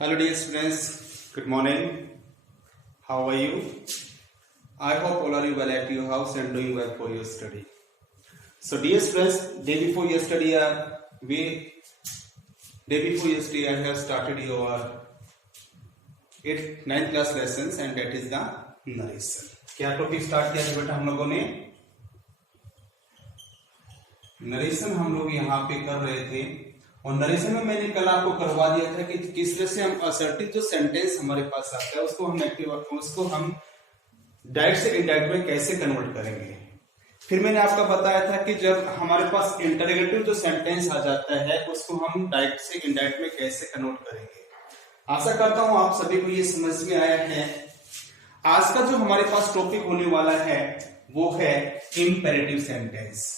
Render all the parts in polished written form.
Hello dear students, good morning. How are you? I hope all are you well at your house and doing well for your study. So dear students, day before yesterday I have started your 8th 9th class lessons and that is the narration. क्या topic start किया था बेटा हम लोगों ने? Narration हम लोग यहाँ पे कर रहे थे और नरेशन में मैंने कल आपको करवा दिया था कि किस तरह से हम असर्टिव जो सेंटेंस हमारे पास आता है उसको हम डायरेक्ट से इनडायरेक्ट में कैसे कन्वर्ट करेंगे। फिर मैंने आपको बताया था कि जब हमारे पास इंटरोगेटिव जो सेंटेंस आ जाता है उसको हम डायरेक्ट से इनडायरेक्ट में कैसे कन्वर्ट करेंगे। आशा करता हूं आप सभी को ये समझ में आया है। आज का जो हमारे पास टॉपिक होने वाला है वो है इंपेरेटिव सेंटेंस।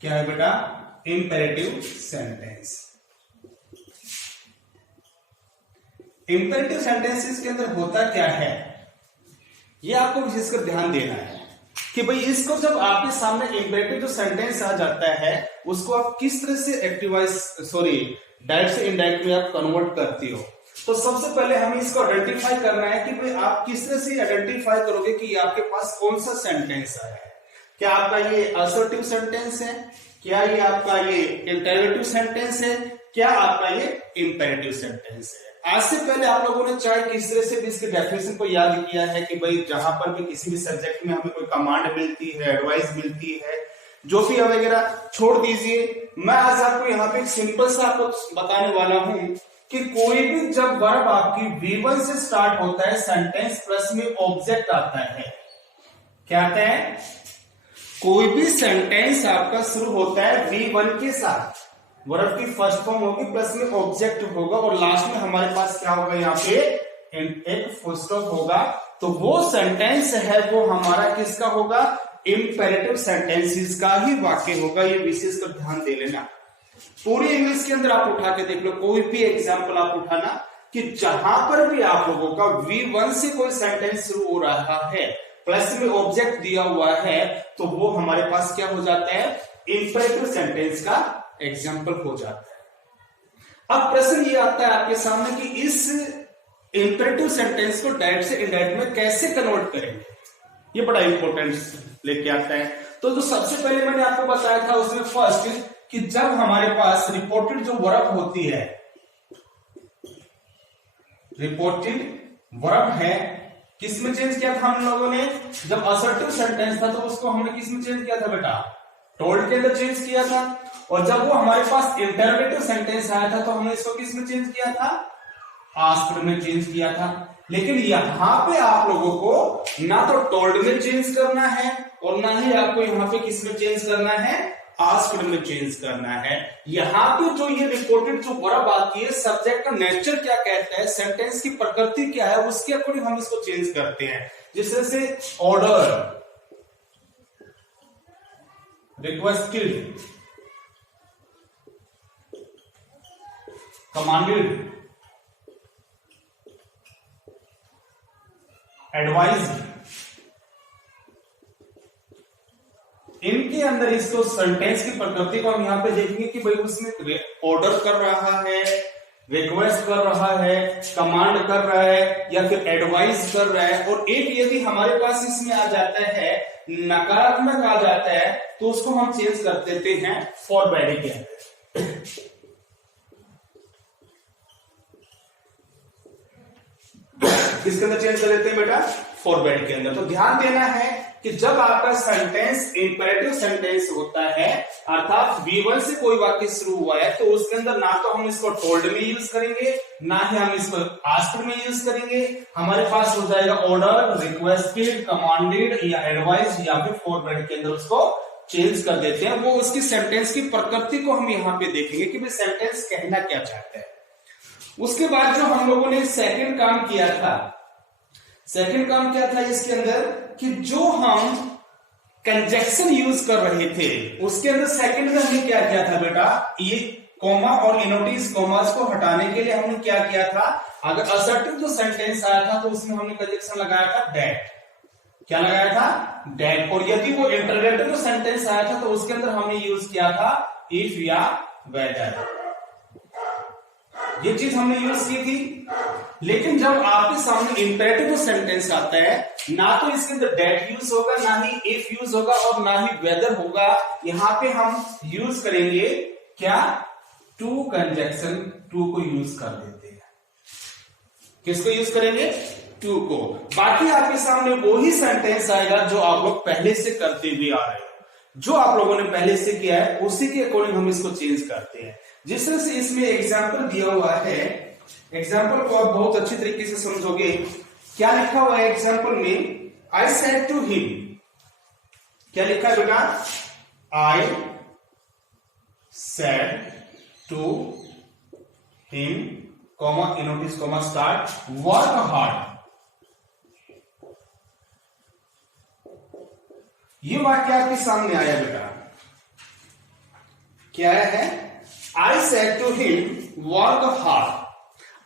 क्या है बेटा? Imperative sentence. इंपेरेटिव सेंटेंसेस के अंदर होता क्या है ये आपको विशेषकर ध्यान देना है कि भाई इसको जब आपके सामने इंपेरेटिव जो सेंटेंस आ जाता है उसको आप किस तरह से डायरेक्ट से इनडायरेक्ट में आप कन्वर्ट करती हो। तो सबसे पहले हमें इसको आइडेंटिफाई करना है कि भाई आप किस तरह से आइडेंटिफाई करोगे कि आपके पास कौन सा सेंटेंस आया है। क्या आपका ये असर्टिव सेंटेंस है, क्या ये आपका ये इंटरोगेटिव सेंटेंस है, क्या आपका ये इंपेरेटिव सेंटेंस है। आज से पहले आप लोगों ने चाहे किस तरह से भी इसके डेफिनेशन को याद किया है कि भाई जहां पर भी किसी भी सब्जेक्ट में हमें कोई कमांड मिलती है, एडवाइस मिलती है, जो भी वगैरह छोड़ दीजिए। मैं आज आपको यहाँ पे एक सिंपल सा आपको बताने वाला हूं कि कोई भी जब वर्ब आपकी V1 से स्टार्ट होता है सेंटेंस प्लस में ऑब्जेक्ट आता है। क्या आता है? कोई भी सेंटेंस आपका शुरू होता है V1 के साथ, वर्ब की फर्स्ट फॉर्म होगी प्लस में ऑब्जेक्ट होगा और लास्ट में हमारे पास क्या होगा? यहाँ पे एक फुल स्टॉप होगा। तो वो सेंटेंस है वो हमारा किसका होगा? इंपेरेटिव सेंटेंसेस का ही वाक्य होगा। ये विशेष कर ध्यान दे लेना। पूरी इंग्लिश के अंदर आप उठा के देख लो, कोई भी एग्जाम्पल आप उठाना कि जहां पर भी आप लोगों का V1 से कोई सेंटेंस शुरू हो रहा है प्लस में ऑब्जेक्ट दिया हुआ है तो वो हमारे पास क्या हो जाता है? इंपेरेटिव सेंटेंस का एग्जाम्पल हो जाता है। अब प्रश्न ये आता है आपके सामने कि इस इंपेरेटिव सेंटेंस को डायरेक्ट से इनडायरेक्ट में कैसे कन्वर्ट करेंगे। ये बड़ा इंपॉर्टेंट लेके आता है। तो जो सबसे पहले मैंने आपको बताया था उसमें फर्स्ट कि जब हमारे पास रिपोर्टेड जो वर्ब होती है, रिपोर्टेड वर्ब है, किसमें चेंज किया था हम लोगों ने? जब असर्टिव सेंटेंस था तो उसको हमने किसमें चेंज किया था बेटा? टोल्ड के अंदर चेंज किया था। और जब वो हमारे पास इंटरोगेटिव सेंटेंस आया था तो हमने इसको किसमें चेंज किया था? आस्क्ड में चेंज किया था। लेकिन यहां पे आप लोगों को ना तो टोल्ड में चेंज करना है और ना ही आपको यहां पे किसमें चेंज करना है? आस्क्ड में चेंज करना है। यहां पे जो ये रिपोर्टेड जो वर्ब आती है, सब्जेक्ट का नेचर क्या कहता है, सेंटेंस की प्रकृति क्या है, उसके अकॉर्डिंग हम इसको चेंज करते हैं। जिस तरह से ऑर्डर, रिक्वेस्टेड, कमांडेड, एडवाइज, इनके अंदर इसको सेंटेंस की प्रकृति को हम यहाँ पे देखेंगे कि भाई उसमें ऑर्डर कर रहा है, रिक्वेस्ट कर रहा है, कमांड कर रहा है या फिर एडवाइस कर रहा है। और एक यदि हमारे पास इसमें आ जाता है नकारात्मक आ जाता है तो उसको हम चेंज कर देते हैं फॉरवर्ड के अंदर। किसके अंदर चेंज कर देते हैं बेटा? फॉरवर्ड के अंदर। तो ध्यान देना है कि जब आपका सेंटेंस इंपेरेटिव सेंटेंस होता है अर्थात V1 से कोई वाक्य शुरू हुआ है तो उसके अंदर ना तो हम इसको टोल्ड में यूज करेंगे ना ही हम इसको आस्क्ड में यूज करेंगे। हमारे पास हो जाएगा ऑर्डर, रिक्वेस्टेड, कमांडेड या एडवाइस या फिर फॉरवर्ड के अंदर उसको चेंज कर देते हैं। वो उसकी सेंटेंस की प्रकृति को हम यहाँ पे देखेंगे कि भाई सेंटेंस कहना क्या चाहता है। उसके बाद जो हम लोगों ने सेकंड काम किया था, सेकंड काम क्या था इसके अंदर कि जो हम कंजक्शन यूज कर रहे थे उसके अंदर सेकंड में हमने क्या किया था बेटा? ये कॉमा और इनोटिस कॉमास को हटाने के लिए हमने क्या किया था? अगर असर्टिव जो सेंटेंस आया था तो उसमें हमने कंजक्शन लगाया था दैट। क्या लगाया था? दैट। और यदि वो इंटरोगेटिव जो सेंटेंस आया था तो उसके अंदर हमने यूज किया था इफ या वेदर। ये चीज हमने यूज की थी। लेकिन जब आपके सामने इंपेरेटिव सेंटेंस आता है, ना तो इसके अंदर डेट यूज होगा, ना ही इफ यूज होगा और ना ही वेदर होगा। यहां पे हम यूज करेंगे क्या, टू कंजक्शन, टू को यूज कर देते हैं। किसको यूज करेंगे, टू को। बाकी आपके सामने वही सेंटेंस आएगा जो आप लोग पहले से करते हुए आ रहे हो, जो आप लोगों ने पहले से किया है उसी के अकॉर्डिंग हम इसको चेंज करते हैं। जिस तरह से इसमें एग्जाम्पल दिया हुआ है, एग्जाम्पल को आप बहुत अच्छी तरीके से समझोगे। क्या लिखा हुआ है एग्जाम्पल में, आई सेड टू हिम, क्या लिखा है बेटा, I said to him, comma इनोटिस कॉमा स्टार्ट, वर्क हार्ड। ये वाक्य आपके सामने आया बेटा, क्या है, I said to him work hard.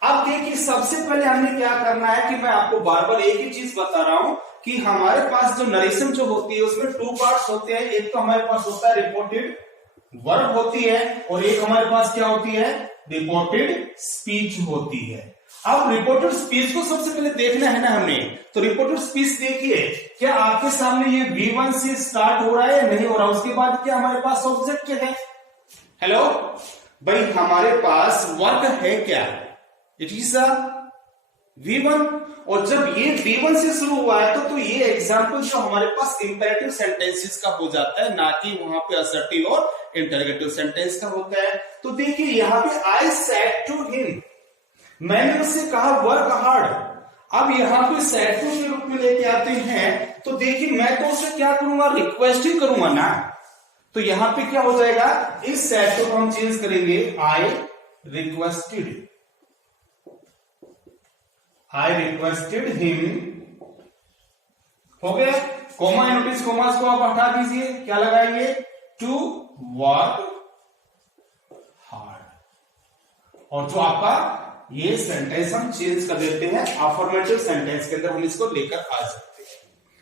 अब देखिए सबसे पहले हमने क्या करना है कि मैं आपको बार बार एक ही चीज बता रहा हूं कि हमारे पास जो नरेशन जो होती है उसमें टू पार्ट्स होते हैं। एक तो हमारे पास होता है रिपोर्टेड वर्ब होती है और एक हमारे पास क्या होती है, रिपोर्टेड स्पीच होती है। अब रिपोर्टेड स्पीच को सबसे पहले देखना है ना हमने, तो रिपोर्टेड स्पीच देखिए, क्या आपके सामने ये V1 से स्टार्ट हो रहा है या नहीं हो रहा। उसके बाद क्या हमारे पास ऑब्जेक्ट है, हेलो भाई, हमारे पास वर्क है क्या, इट इज अ V1। और जब ये V1 से शुरू हुआ है तो ये एग्जाम्पल जो हमारे पास इंपेरेटिव सेंटेंसेस का हो जाता है, ना कि वहां पे असर्टिव और इंटरोगेटिव सेंटेंस का होता है। तो देखिए यहां पे आई सेड टू हिम, मैंने उससे कहा वर्क हार्ड। अब यहां पे सेड टू के रूप में लेके आते हैं, तो देखिए मैं तो उससे क्या करूंगा, रिक्वेस्ट ही करूंगा ना। तो यहां पे क्या हो जाएगा, इस सेड टू को हम चेंज करेंगे, I requested, I requested him, हो गया। कोमा नोटिस कोमास को आप हटा दीजिए, क्या लगाएंगे, टू वर्क हार्ड। और जो आपका ये सेंटेंस हम चेंज कर देते हैं, अफर्मेटिव सेंटेंस के अंदर हम इसको लेकर आ सकते हैं।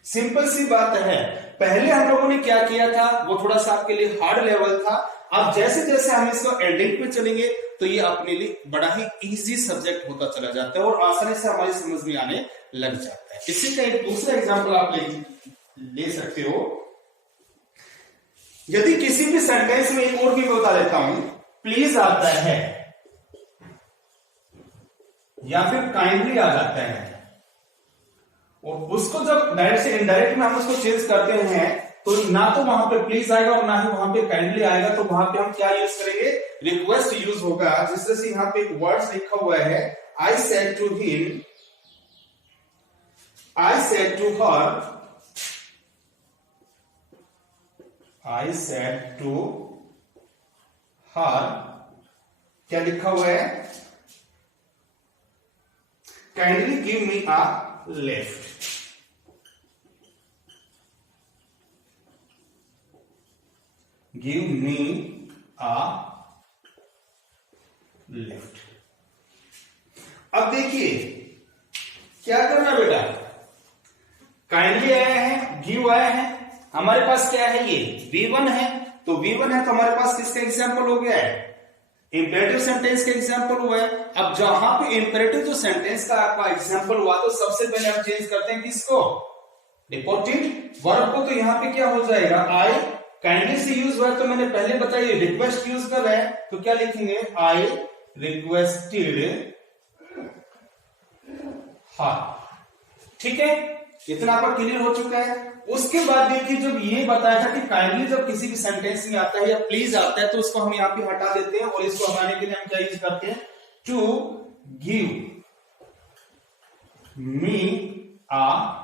सिंपल सी बात है। पहले हम लोगों ने क्या किया था, वो थोड़ा सा आपके लिए हार्ड लेवल था। अब जैसे जैसे हम इसको एंडिंग पे चलेंगे तो ये अपने लिए बड़ा ही इजी सब्जेक्ट होता चला जाता है और आसानी से हमारी समझ में आने लग जाता है। इसी का एक दूसरा एग्जांपल आप ले सकते हो। यदि किसी भी सेंटेंस में एक और भी बता देता हूं, प्लीज आता है या फिर काइंडली आ जाता है, और उसको जब डायरेक्ट से इनडायरेक्ट में हम उसको चेंज करते हैं तो ना तो वहां पे प्लीज आएगा और ना ही वहां पे काइंडली आएगा। तो वहां पे हम क्या यूज करेंगे, रिक्वेस्ट यूज होगा। जिस तरह से यहां पे एक वर्ड्स लिखा हुआ है, I said to him, I said to her, I said to her, क्या लिखा हुआ है, kindly give me a lift. Give me a lift. अब देखिए क्या करना बेटा, काइंडली आया है, गिव आया है, हमारे पास क्या है, ये V1 है। तो V1 है तो हमारे पास किसका एग्जाम्पल हो गया है, इंपेरेटिव सेंटेंस का एग्जाम्पल हुआ है। अब जहां पे इंपेरेटिव जो सेंटेंस का आपका एग्जाम्पल हुआ तो सबसे पहले हम चेंज करते हैं किसको, रिपोर्टेड वर्ब को। तो यहां पे क्या हो जाएगा, आई काइंडली से यूज हुआ है तो मैंने पहले बताया रिक्वेस्ट यूज कर रहे हैं, तो क्या लिखेंगे, आई रिक्वेस्टेड हर। ठीक है, इतना आपका क्लियर हो चुका है। उसके बाद देखिए जब ये बताया था कि काइंडली जब किसी भी सेंटेंस में आता है या प्लीज आता है तो उसको हम यहाँ पे हटा देते हैं, और इसको हटाने के लिए हम क्या यूज करते हैं, to give me a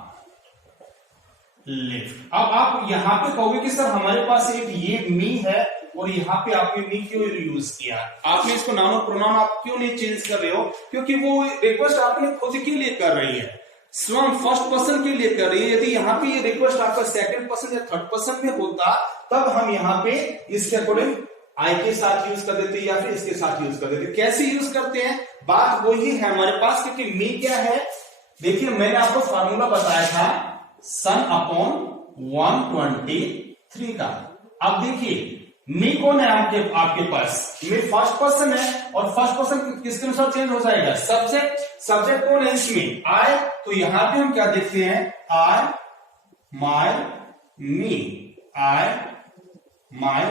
lift. अब आप यहां पे कहोगे कि सर हमारे पास एक ये मी है और यहाँ पे आपने मी क्यों यूज किया, आपने इसको नाउन और प्रोनाउन आप क्यों नहीं चेंज कर रहे हो, क्योंकि वो रिक्वेस्ट आपने खुद के लिए कर रही है, स्वयं फर्स्ट पर्सन के लिए कर रही है। यदि यहाँ पे ये रिक्वेस्ट आपका सेकंड पर्सन या थर्ड पर्सन में होता तब हम यहाँ पे इसके अकॉर्डिंग आई के साथ यूज कर देते या फिर इसके साथ यूज कर देते। कैसे यूज करते हैं, बात वही है हमारे पास, क्योंकि मी क्या है, देखिए मैंने आपको फॉर्मूला बताया था सन अपॉन 123 का। अब देखिए मी कौन है आपके आपके पास? मी फर्स्ट पर्सन है, और फर्स्ट पर्सन किसके अनुसार चेंज हो जाएगा? सब्जेक्ट। सब्जेक्ट कौन है इसमें? आई। तो यहां पे हम क्या देखते हैं? आई, माई, मी। आई, माई,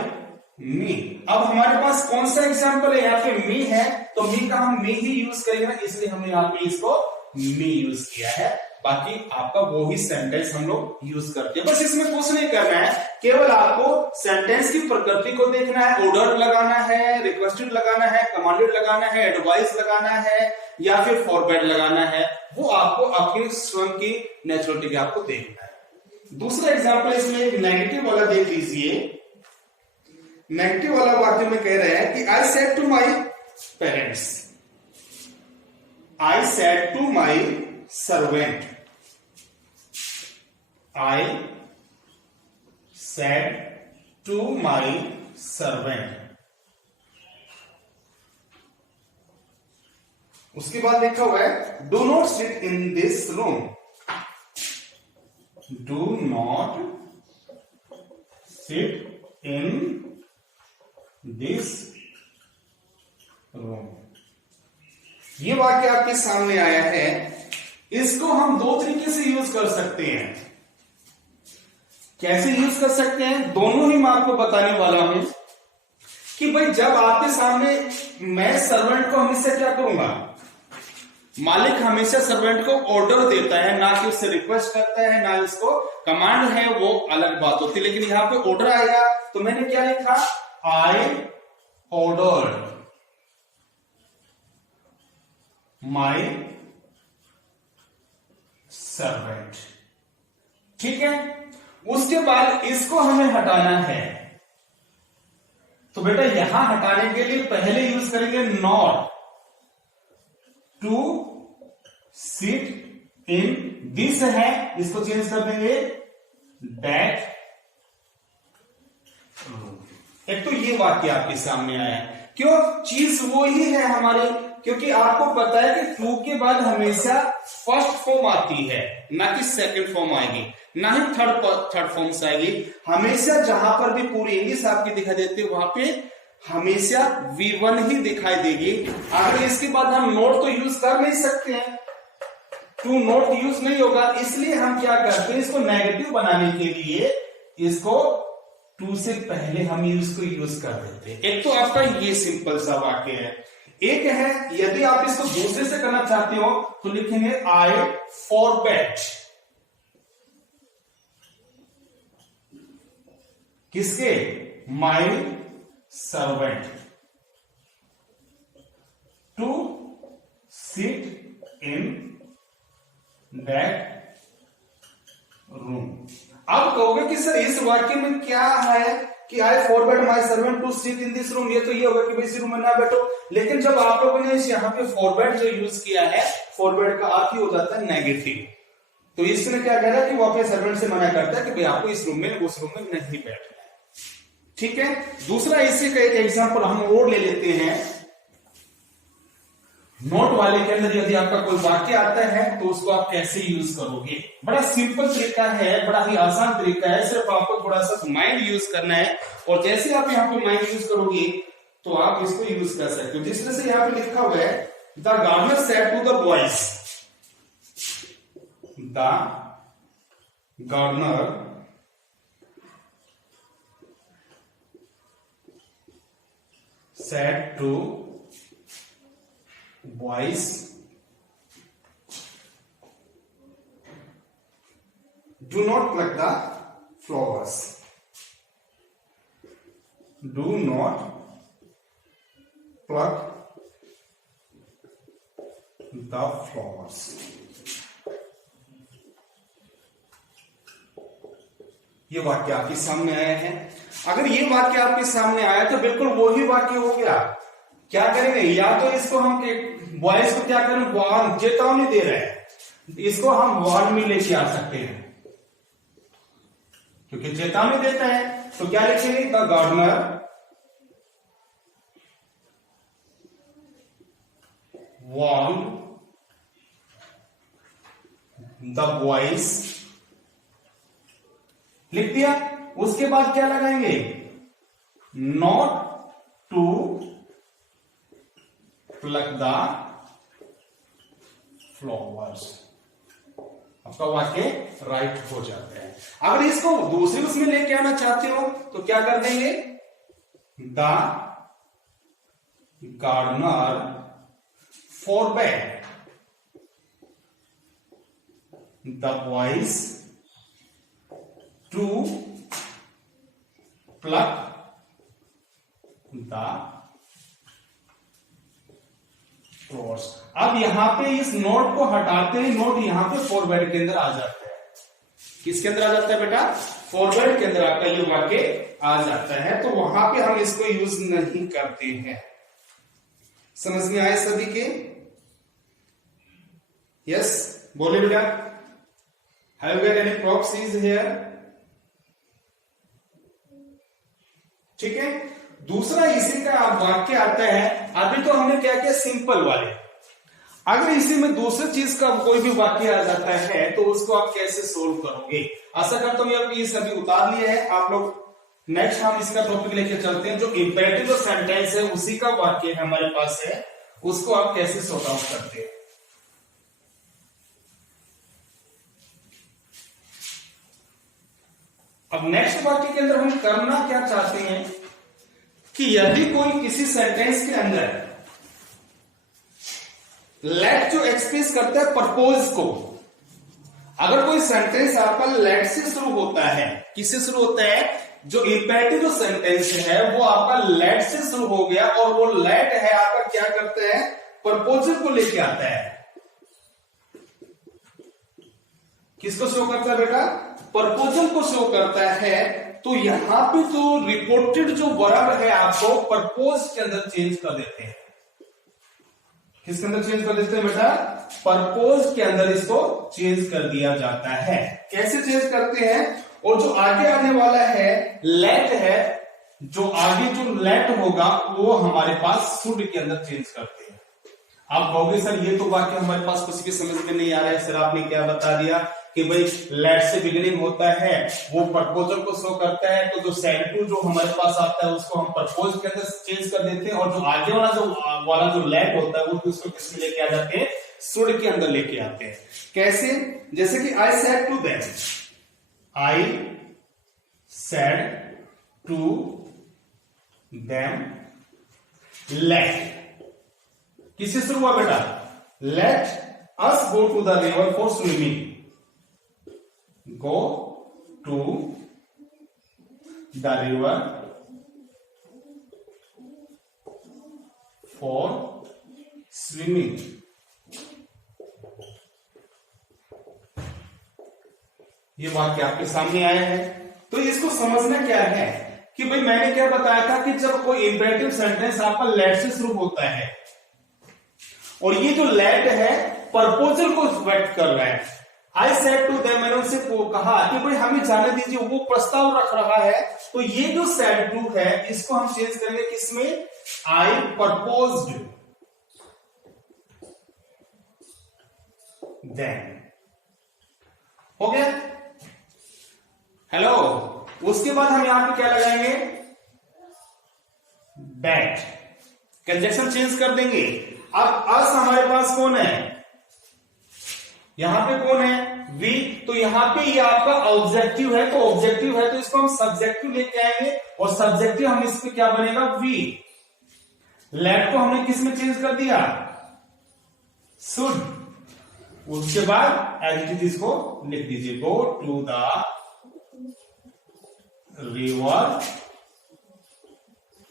मी। अब हमारे पास कौन सा एग्जाम्पल है? यहाँ पे मी है, तो मी का हम मी ही यूज करेंगे ना, इसलिए हमने यहाँ पे इसको मी यूज किया है। बाकी आपका वो ही सेंटेंस हम लोग यूज करते हैं। बस इसमें कुछ नहीं करना है, केवल आपको सेंटेंस की प्रकृति को देखना है। ऑर्डर लगाना है, रिक्वेस्टेड लगाना है, कमांडेड लगाना है, एडवाइस लगाना है, या फिर फॉरवर्ड लगाना है। वो आपको अपनी स्वयं की नेचुरलिटी का आपको देखना है। दूसरा एग्जाम्पल इसमें नेगेटिव वाला देख लीजिए। नेगेटिव वाला वाक्य में कह रहे हैं कि I said to my parents, I said to my servant, I said to my servant. उसके बाद लिखा हुआ है do not sit in this room, do not sit in this room. ये वाक्य आपके सामने आया है। इसको हम दो तरीके से यूज कर सकते हैं। कैसे यूज कर सकते हैं? दोनों ही मैं आपको बताने वाला हूं कि भाई जब आपके सामने, मैं सर्वेंट को हमेशा क्या करूंगा? मालिक हमेशा सर्वेंट को ऑर्डर देता है, ना कि उससे रिक्वेस्ट करता है, ना उसको कमांड है, वो अलग बात होती है। लेकिन यहां पे ऑर्डर आएगा, तो मैंने क्या लिखा? I ordered my servant. ठीक है। उसके बाद इसको हमें हटाना है, तो बेटा यहां हटाने के लिए पहले यूज करेंगे not to sit in this है, इसको चेंज कर देंगे दैट रूम। एक तो ये वाक्य आपके सामने आया है। क्यों? चीज वो ही है हमारी, क्योंकि आपको पता है कि टू के बाद हमेशा फर्स्ट फॉर्म आती है, ना कि सेकंड फॉर्म आएगी, ना ही थर्ड फॉर्म से आएगी। हमेशा जहां पर भी पूरी इंग्लिश आपकी दिखाई देती है, वहां पे हमेशा V1 ही दिखाई देगी। अगर इसके बाद हम नोट तो यूज कर नहीं सकते हैं, टू नोट यूज नहीं होगा, इसलिए हम क्या करते हैं? इसको नेगेटिव बनाने के लिए इसको टू से पहले हम इसको यूज कर देते हैं। एक तो आपका ये सिंपल सा वाक्य है। एक है, यदि आप इसको दूसरे से करना चाहते हो तो लिखेंगे आई फॉरबेट। किसके? My servant to sit in that room. अब कहोगे कि सर इस वाक्य में क्या है कि I forbade my servant to sit in this room, ये तो ये होगा कि भाई इस रूम में ना बैठो। लेकिन जब आप लोगों ने यहाँ पे फॉरवर्ड जो यूज किया है, फॉरवर्ड का अर्थ ही हो जाता है नेगेटिव। तो इसने क्या कह रहा है कि वो अपने सर्वेंट से मना करता है कि भाई आपको इस रूम में, उस रूम में नहीं बैठना है। ठीक है। दूसरा इसी का एक एग्जाम्पल हम और ले लेते हैं। नोट वाले के अंदर यदि आपका कोई वाक्य आता है तो उसको आप कैसे यूज करोगे? बड़ा सिंपल तरीका है, बड़ा ही आसान तरीका है, सिर्फ आपको थोड़ा सा माइंड यूज करना है। और जैसे आप यहाँ पे माइंड यूज करोगे तो आप इसको यूज कर सकते हो। जिस तरह से यहाँ पे लिखा हुआ है, the gardener said to the boys, the gardener said to boys, do not pluck the flowers, do not pluck the flowers। ये वाक्य आपके सामने आया है। अगर ये वाक्य आपके सामने आया तो बिल्कुल वही वाक्य हो गया। क्या करेंगे? या तो इसको हम बॉयज को क्या करें? वार्न, चेतावनी दे रहे हैं, इसको हम वार्न में लेके आ सकते हैं, क्योंकि चेतावनी देता है। तो क्या लिखेंगे? The gardener warned the boys, लिख दिया। उसके बाद क्या लगाएंगे? Not to pluck the flowers. आपका वाक्य राइट हो जाता है। अगर इसको दूसरी उसमें लेके आना चाहते हो तो क्या कर देंगे, the gardener forbade the boys to pluck the flowers। अब यहां पे इस नोट को हटाते ही नोट यहां पे फॉरवर्ड के अंदर आ जाता है। किसके अंदर आ जाता है बेटा, फॉरवर्ड के अंदर आपका ये वाक्य आ जाता है, तो वहां पे हम इसको यूज नहीं करते हैं। समझ में आए सभी के? यस, बोले बेटा। Have you get any proxies here? ठीक है। दूसरा इसी का वाक्य आता है। अभी तो हमने क्या किया, सिंपल वाले। अगर इसी में दूसरी चीज का कोई भी वाक्य आ जाता है तो उसको आप कैसे सोल्व करोगे? आशा करता हूं आप ये सभी उतार लिए हैं आप लोग। नेक्स्ट हम इसका टॉपिक लेके चलते हैं, जो इंपेरेटिव सेंटेंस है उसी का वाक्य हमारे पास है, उसको आप कैसे सॉर्ट आउट करते हैं। अब नेक्स्ट वाक्य के अंदर हम करना क्या चाहते हैं कि यदि कोई किसी सेंटेंस के अंदर लेट जो एक्सप्रेस करता है परपोज को, अगर कोई सेंटेंस आपका लेट से शुरू होता है, किससे शुरू होता है, जो इंपेरेटिव जो सेंटेंस है वो आपका लेट से शुरू हो गया और वो लेट है आपका क्या करता है, प्रपोजल को लेके आता है। किसको शो करता है बेटा, प्रपोजल को शो करता है। तो यहां पे तो रिपोर्टेड जो वर्ब है आपको प्रपोज के अंदर चेंज कर देते हैं। किसके अंदर चेंज कर देते हैं बेटा, प्रपोज के अंदर इसको चेंज कर दिया जाता है। कैसे चेंज करते हैं, और जो आगे आने वाला है लेट है, जो आगे जो लेट होगा वो हमारे पास शुड के अंदर चेंज करते हैं। आप कहोगे सर ये तो वाक्य हमारे पास कुछ भी समझ में नहीं आ रहा है, सर आपने क्या बता दिया कि भाई लेट से बिगिनिंग होता है, वो प्रपोजल को शो करता है, तो जो सेड टू जो हमारे पास आता है उसको हम प्रपोज के अंदर चेंज कर देते हैं, और जो आगे वाला जो लेट होता है वो उसको किसमें लेके आ जाते हैं, शुड के अंदर लेके आते हैं। कैसे, जैसे कि I said to them, I said to them, let, किससे शुरू हुआ बेटा, let us go to the river for swimming, go to the river for swimming। ये वाक्य आपके सामने आया है। तो इसको समझना क्या है कि भाई मैंने क्या बताया था कि जब कोई इंपेरेटिव सेंटेंस आपका लेट से शुरू होता है और ये जो लेट है प्रपोजल को व्यक्त कर रहा है। आई सेड टू देम, मैंने उनसे कहा कि भाई हमें जाने दीजिए, वो प्रस्ताव रख रहा है। तो ये जो सेड टू है इसको हम चेंज करेंगे किसमें, आई प्रपोज्ड देम। हो गया, हेलो। उसके बाद हम यहां पे क्या लगाएंगे, दैट, कंजक्शन चेंज कर देंगे। अब अस हमारे पास कौन है, यहां पे कौन है, वी। तो यहां पे ये आपका ऑब्जेक्टिव है, तो ऑब्जेक्टिव है तो इसको हम सब्जेक्टिव लेके आएंगे, और सब्जेक्टिव हम इस पे क्या बनेगा, वी। लेट को हमने किस में चेंज कर दिया, शुड। उसके बाद एज इट इज को लिख दीजिए, go to the river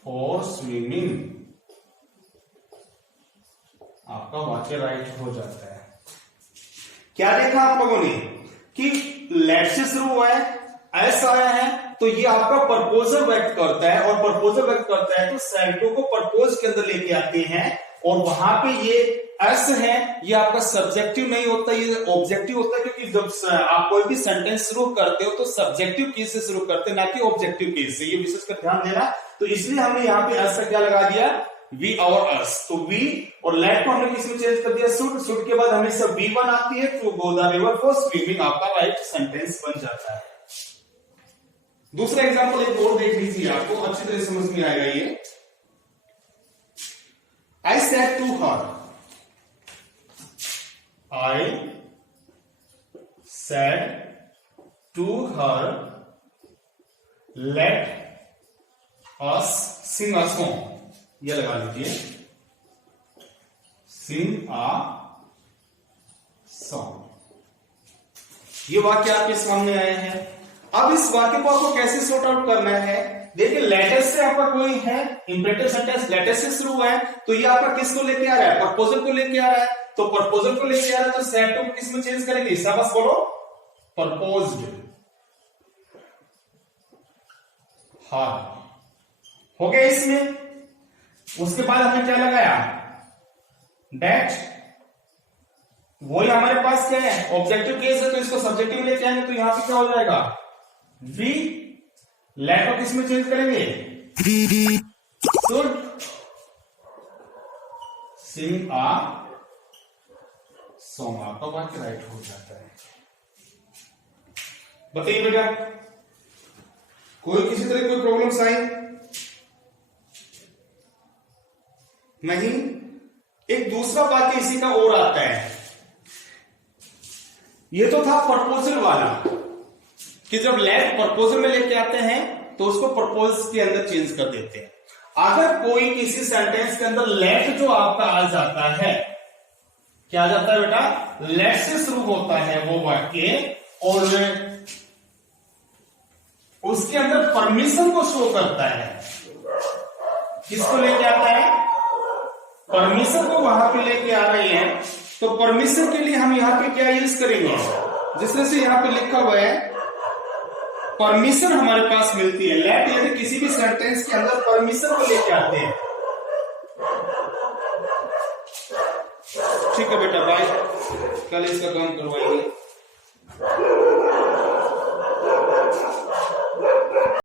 for swimming. आपका वाक्य राइट हो जाता है। क्या देखा आप लोगों ने कि लेट से शुरू हुआ है, ऐसा आया है, तो ये आपका प्रपोजल व्यक्त करता है, और प्रपोजल व्यक्त करता है तो सेल्टो को प्रपोज के अंदर लेके आते हैं, और वहां पे ये एस है, ये आपका सब्जेक्टिव नहीं होता, ये ऑब्जेक्टिव होता है। क्योंकि जब आप कोई भी सेंटेंस शुरू करते हो तो सब्जेक्टिव केस से शुरू करते हैं, ना कि ऑब्जेक्टिव केस से। ये विशेष कर ध्यान देना। तो इसलिए हमने यहाँ पे एस का क्या लगा दिया, वी और अस। तो वी और लेट को हमने किसमें चेंज कर दिया, शुड। शुड के बाद हमें सब वी वन आती है, to go the river for swimming. आपका राइट सेंटेंस बन जाता है। दूसरा एग्जांपल एक और देख लीजिए, आपको अच्छी तरह समझ में आएगा ये। I said to her, I said to her let us sing a song, ये लगा लीजिए, सिंग अ सॉन्ग। ये वाक्य आपके सामने आया है। अब इस वाक्य को आपको कैसे सॉर्ट आउट करना है? देखिए, लेटेस्ट से आपका कोई है इंपेरेटिव सेंटेंस, लेटेस्ट से शुरू हुआ है, तो ये आपका किसको लेके आ रहा है? प्रपोजल को लेके आ रहा है। तो प्रपोजल को लेके आ रहा है तो सेड टू किस में चेंज करेंगे? शाबाश बोलो, प्रपोज्ड। हाँ, हो गया इसमें। उसके बाद हमने क्या लगाया? दैट। वही हमारे पास क्या है? ऑब्जेक्टिव केस है, तो इसको सब्जेक्टिव लेके आएंगे, तो यहां पे क्या हो जाएगा? वी। लेट को किस में चेंज करेंगे? Should Singh uh song. आपका वाक्य राइट हो जाता है। बताइए बेटा, कोई किसी तरह कोई प्रॉब्लम्स आई? नहीं। एक दूसरा वाक्य इसी का और आता है। ये तो था प्रपोजल वाला, कि जब लेट प्रपोजल में लेके आते हैं तो उसको प्रपोज के अंदर चेंज कर देते हैं। अगर कोई किसी सेंटेंस के अंदर लेट जो आपका आ जाता है, क्या आ जाता है बेटा? लेट से शुरू होता है वो वाक्य, और उसके अंदर परमिशन को शो करता है। किसको लेके आता है? परमिशन को वहां पे लेके आ रहे हैं। तो परमिशन के लिए हम यहां पे क्या यूज करेंगे? जिस तरह से यहां पे लिखा हुआ है, परमिशन हमारे पास मिलती है। लेट यदि किसी भी सेंटेंस के अंदर परमिशन को लेके आते हैं। ठीक है बेटा, बाय। कल इसका काम करवाएंगे।